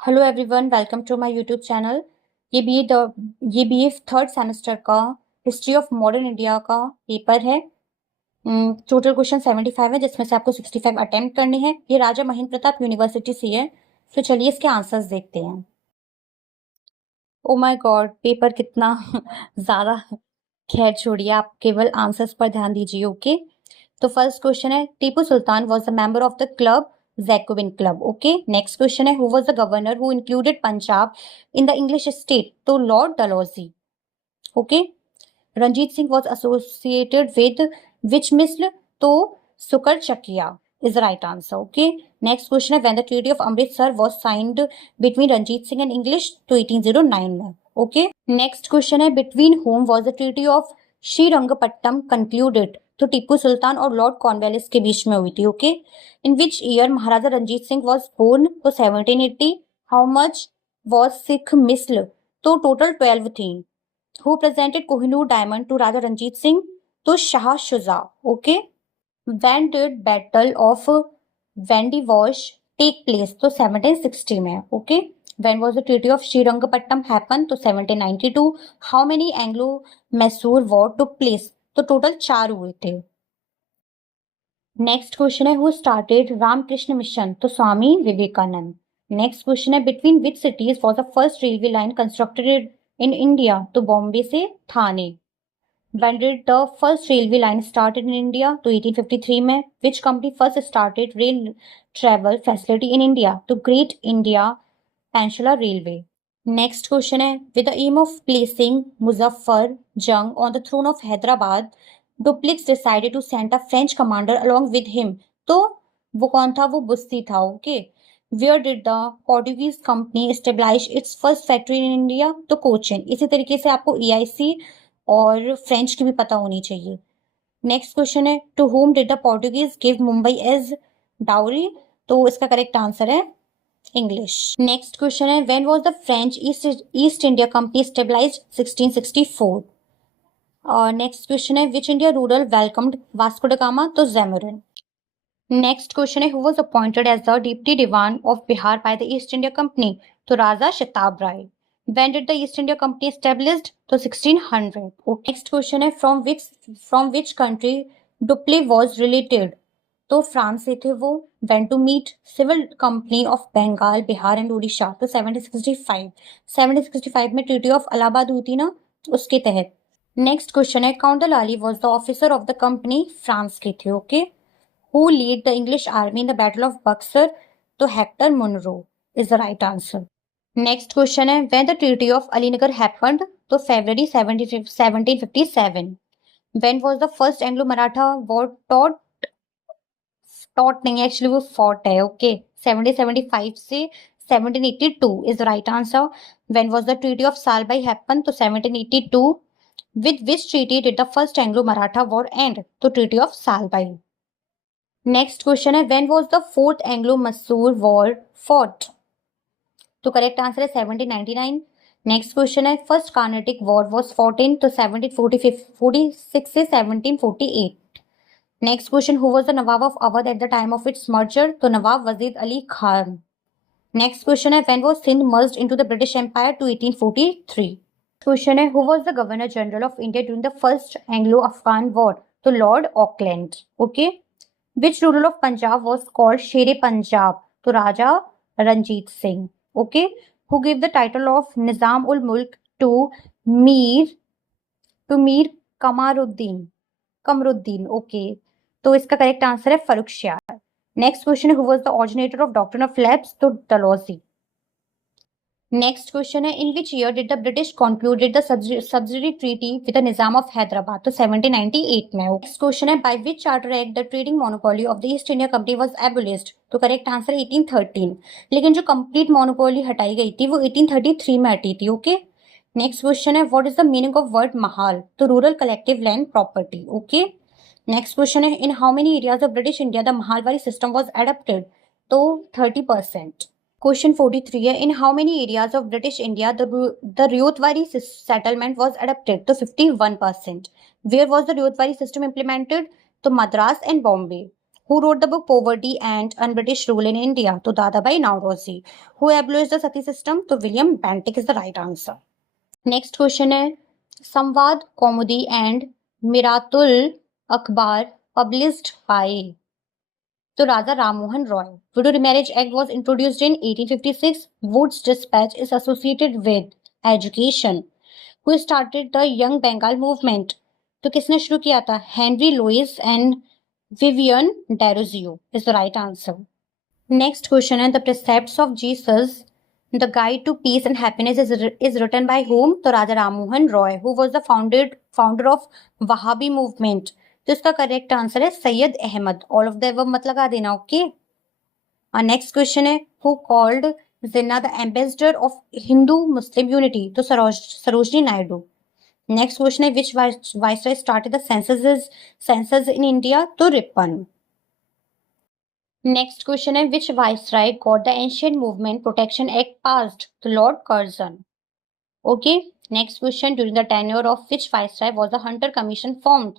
Hello everyone, welcome to my YouTube channel. ये BA third semester का history of modern India का paper है। Total question 75 है, जिसमें से आपको 65 अटेम्प्ट करने हैं। ये राजा महेंद्र प्रताप यूनिवर्सिटी से है। तो चलिए इसके आंसर्स देखते हैं। ओ माय गॉड, पेपर कितना ज़्यादा। खैर छोड़िए, आप केवल आंसर्स पर ध्यान दीजिए। ओके, तो फर्स्ट क्वेश्चन है, Tipu Sultan was a member of the club Jacobin club. Okay, next question है, who was the governor who included Punjab in the English state? तो lord Dalhousie. Okay, Ranjit Singh was associated with which misl? तो Sukerchakia is the right answer. Okay, next question है, when the treaty of Amritsar was signed between Ranjit Singh and English? तो 1809 में। Okay, next question है, between whom was the treaty of Srirangapattam concluded? तो टीपू सुल्तान और Lord Cornwallis के बीच में हुई थी। Okay, in which year Maharaja Ranjit Singh was born? तो 1780। How much was Sikh misl? तो टोटल 12 थी। Who presented Kohinoor diamond to Raja Ranjit Singh? तो Shah Shuja. Okay, when did battle of Vandivash take place? तो 1760 में। Okay, when was the treaty of Srirangapattam happen? तो 1792। how many Anglo-Mysore war took place? तो total 4 हुए थे। Next question है, who started Ramakrishna mission? तो Swami Vivekananda. Next question है, between which cities was the first railway line constructed in India? तो बॉम्बे से थाने। When did the first railway line started in India? तो 1853 में। Which company first started rail travel facility in India? तो Great India Peninsular Railway। Next question है, with the aim of placing Muzaffar Jung on the throne of Hyderabad, Dupleix decided to send a French commander along with him। तो वो कौन था? वो बुस्सी था। Okay, Where did the Portuguese company establish its first factory in India? तो कोचिन। इसी तरीके से आपको EIC और फ्रेंच की भी पता होनी चाहिए। नेक्स्ट क्वेश्चन है, to whom did the Portuguese give Mumbai as dowry? तो इसका करेक्ट आंसर है इंग्लिश। नेक्स्ट क्वेश्चन है, when was the French East India Company stabilized? 1664। और नेक्स्ट क्वेश्चन है, which Indian ruler welcomed Vasco da Gama? तो Zamorin. Next question है, who was appointed as the deputy Diwan of Bihar by the East India Company? तो राजा शताब राय। When did the East India Company established? तो 1600। Okay. Next question है, from which country Dupleix was related? तो France से थे वो। When to meet Civil Company of Bengal, Bihar and Odisha? तो 1765। 1765 में treaty of Allahabad हुई थी ना, उसके तहत। नेक्स्ट क्वेश्चन है, count de Lally was the officer of the company? France के थे। Okay, who lead the English army in the battle of Buxar? तो Hector Munro is the right answer. Next question है, when the treaty of Alinagar happened? तो फरवरी 1757। When was the first Anglo Maratha war taught? Taught नहीं, actually वो fought है। Okay, 1775 से 1782 is the right answer. When was the treaty of Salbai happen? तो 1782। With which treaty did the first Anglo Maratha war end? तो treaty of Salbai. Next question है, when was the fourth Anglo Mysore war fought? तो correct answer है 1799। Next question है, first Carnatic war was fought in? तो 1746 से 1748। Next question, who was the nawab of Awadh at the time of its merger? तो nawab Wajid Ali Khan. Next question है, when was Sindh merged into the British empire? To 1843। Question है, who was the governor general of India during the first Anglo Afghan war? तो lord Auckland. Okay, which ruler of Punjab was called Shere Punjab? तो Raja Ranjit Singh. Okay, who give the title of Nizam ul Mulk to Mir Kamruddin. Okay, तो इसका correct answer है Farrukhsiyar. Next question है, who was the originator of doctrine of lapse? तो Dalhousie. Next question है, in which year did the British concluded the subsidy treaty with the Nizam of Hyderabad? तो 1798 में। Next question है, by which charter act the trading monopoly of the East India company was abolished? तो correct answer है 1813। लेकिन जो complete monopoly हटाई गई थी वो 1833 में हटी थी। ओके, नेक्स्ट क्वेश्चन है, what is the meaning of word mahal? तो rural collective land property. Okay, next question है, in how many areas of British India the Mahalwari system was adopted? तो 30%। क्वेश्चन 43 है, in how many areas of British India the Ryotwari settlement was adopted? तो 51%। Where was the Ryotwari system implemented? तो Madras and Bombay. Who wrote the book Poverty and Un-British Rule in India? तो Dadabhai Naoroji. Who abolished the sati system? तो William Bentinck is the right answer. Next question है संवाद कौमुदी and मिरातुल अखबार published by तो Raja Rammohan Roy. Widow Remarriage Act was introduced in 1856. Wood's Dispatch is associated with education. Who started the Young Bengal movement? तो किसने शुरू किया था? Henry Louis and Vivian Derozio is the right answer. Next question है the Precepts of Jesus, the Guide to Peace and Happiness is written by whom? तो Raja Rammohan Roy. Who was the founder of Wahhabi movement? तो इसका correct answer है Syed Ahmad. All of the above मत लगा देना. Okay. Next question है who called Jinnah the ambassador of Hindu Muslim unity? तो Sarojini Naidu. Next question है which viceroy started the census in India? तो रिपन. नेक्स्ट क्वेश्चन है which viceroy got the ancient monument protection act passed? तो lord Curzon. Okay. Next question during the tenure of which viceroy was the Hunter commission formed?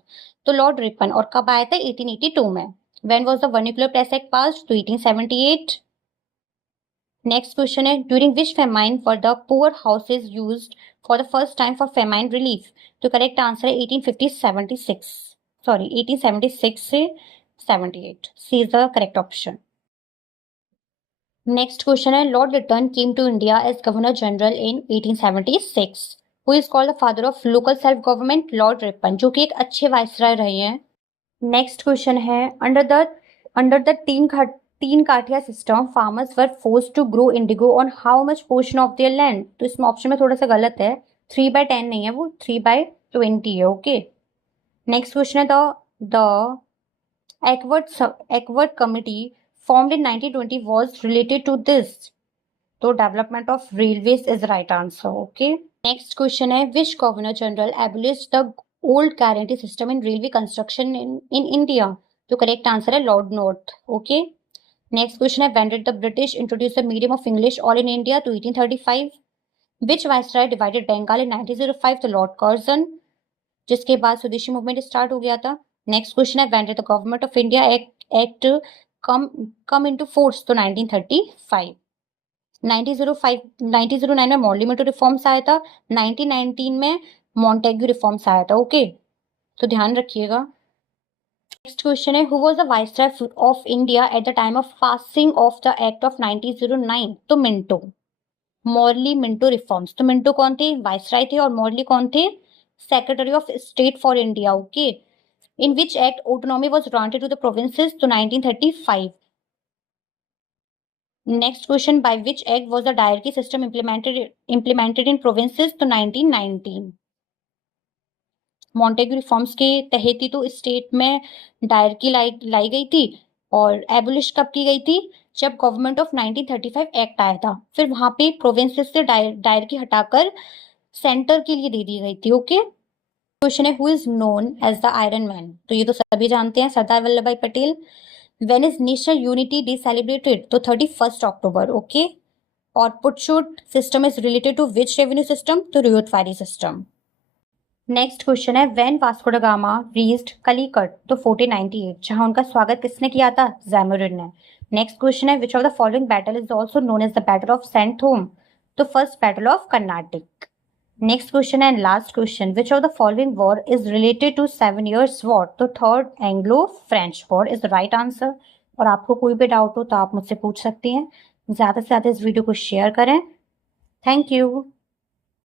तो lord Ripon. और कब आया था? 1882 में. When was the vernacular press act passed? तो 1878. Next question है during which famine were the poor houses used for the first time for famine relief? तो correct answer है 1876 से 78. C is the correct option. Next question है lord Lytton came to India as governor general in 1876. Who is called the father of local self government? Lord Ripon, जो कि एक अच्छे viceroy रहे हैं. नेक्स्ट क्वेश्चन है under the Tinkathia system farmers were forced to grow indigo on how much portion of their land? तो इसमें option में थोड़ा सा गलत है. 3/10 नहीं है, वो 3/20 है. ओके. नेक्स्ट क्वेश्चन है the Eckford Committee formed in 1920 was related to this? तो development of railways is the right answer. Okay. Next question है which governor general abolished the old guarantee system in railway construction in India? तो correct answer है Lord North. Okay. Next question है when did the British introduce the medium of English all in India? तो 1835. Which viceroy divided Bengal in 1905? तो Lord Curzon, जिसके बाद स्वदेशी movement start हो गया था. नेक्स्ट क्वेश्चन है when did the government of India act come into force? तो 1935. 1909 में मॉर्लिमेंटो रिफॉर्म्स आया था. 1919 में मॉन्टेग्यू रिफॉर्म्स आया था. ओके. तो ध्यान रखिएगा. नेक्स्ट क्वेश्चन है who was the viceroy of India at the time of passing of the act of 1909? तो मिंटो. Morley Minto reforms. तो मिंटो कौन थे? वाइसरॉय थे. और मॉर्ली कौन थे? Secretary of state for India. Okay. In which act autonomy was granted to the provinces? तो 1935. Next question, by which act was the diarchy system implemented in provinces? तो 1919. Montagu reforms के तहत ही तो state में dyarchy लाई गई थी. और abolish कब की गई थी? जब गवर्नमेंट ऑफ 1935 एक्ट आया था. फिर वहां पे प्रोविंसेस से डायरकी हटाकर सेंटर के लिए दे दी गई थी. ओके. क्वेश्चन है who is known as the iron man? तो ये तो सभी जानते हैं, Sardar Vallabh bhai Patel. When is national unity day celebrated? तो 31 अक्टूबर. ओके. और पुटशूट system is related to which revenue system? तो रियोतवारी सिस्टम. नेक्स्ट क्वेश्चन है when Vasco da Gama reached Calicut? तो 1498. जहां उनका स्वागत किसने किया था? ज़ैमोरिन ने. नेक्स्ट क्वेश्चन है which of the following battle is also known as the battle of Saint Thome? तो first battle of Carnatic. Next question and last question which of the following war is related to 7 years war? तो third Anglo French war is the right answer. और आपको कोई भी doubt हो तो आप मुझसे पूछ सकती हैं. ज़्यादा से ज़्यादा इस वीडियो को शेयर करें. Thank you.